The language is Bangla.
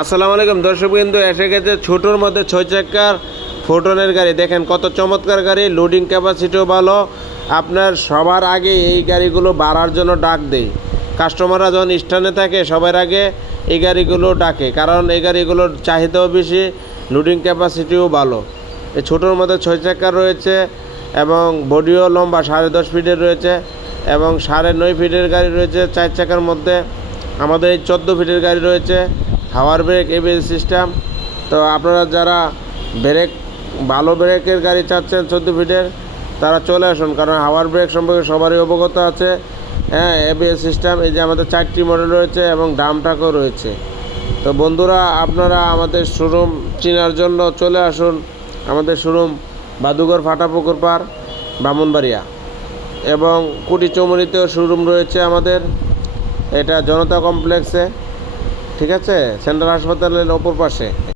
আসসালামু আলাইকুম, দর্শক বিন্দু, এসে গেছে ছোটোর মধ্যে ছয় চাকার ফোটনের গাড়ি। দেখেন কত চমৎকার গাড়ি লোডিং ক্যাপাসিটিও ভালো। আপনার সবার আগে এই গাড়িগুলো বাড়ার জন্য ডাক দেয় কাস্টমাররা যখন স্থানে থাকে, সবার আগে এই গাড়িগুলো ডাকে। কারণ এই গাড়িগুলোর চাহিদাও বেশি লোডিং ক্যাপাসিটিও ভালো। এই ছোটোর মধ্যে ছয় চাকার রয়েছে এবং বডিও লম্বা, সাড়ে দশ ফিটের রয়েছে এবং সাড়ে নয় ফিটের গাড়ি রয়েছে চার চাকার মধ্যে। আমাদের এই চোদ্দ ফিটের গাড়ি রয়েছে। হাওয়ার ব্রেক এবিএস সিস্টেম তো আপনারা যারা ব্রেক ভালো ব্রেকের গাড়ি চাচ্ছেন চোদ্দ ফিটের, তারা চলে আসুন, কারণ হাওয়ার ব্রেক সম্পর্কে সবারই অবগত আছে। হ্যাঁ এবিএস সিস্টেম এই যে আমাদের চারটি মডেল রয়েছে এবং ডামটাকও রয়েছে। তো বন্ধুরা, আপনারা আমাদের শোরুম চেনার জন্য চলে আসুন। আমাদের শোরুম বাদুঘর ফাটাপুকুর পার, ব্রাহ্মণবাড়িয়া। এবং কুটি চৌমুনিতেও শোরুম রয়েছে আমাদের। এটা জনতা কমপ্লেক্সে ঠিক আছে? সেন্ট্রাল হাসপাতালের অপর পাশে।